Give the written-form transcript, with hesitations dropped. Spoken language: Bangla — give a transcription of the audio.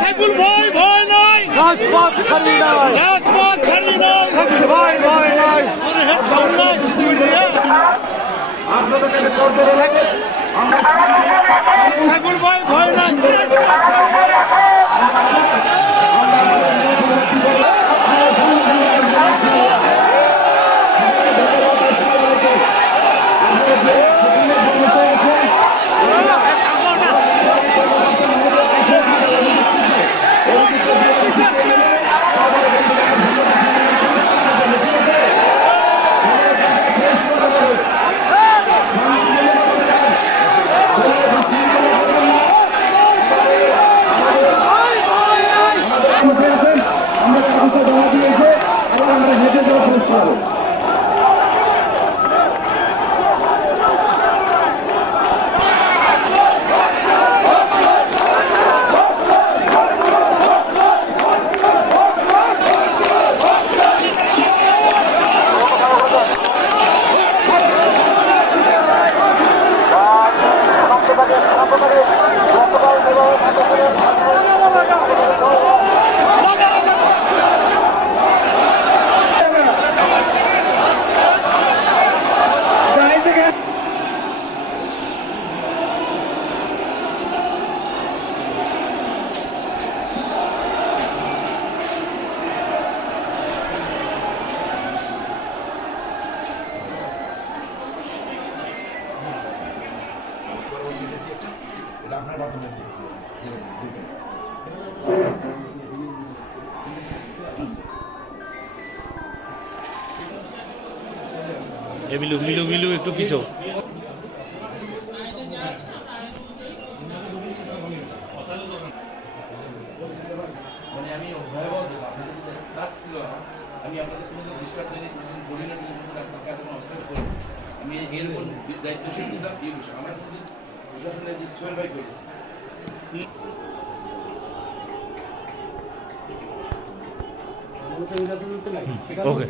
সাইফুল ভয় ভয় নাই, রাজপথ ছাড়ি নাই, রাজপথ ছাড়ি নাই, ভয় ভয় নাই, সাইফুল ভয় ভয় নাই। মিলু মিলু মিলু একটু পিছু। মানে আমি ভয়াবহ কাজ ছিল না, আমি আপনাদের কোনো ডিস্টার্ব বলি না, আপনার কোনো অস্ত্র করি, আমি এর উপর দায়িত্বশীল ছিলাম। এই বিষয় আমার মধ্যে প্রশাসনের যে সোহেল ভাই হয়েছে। ওকে।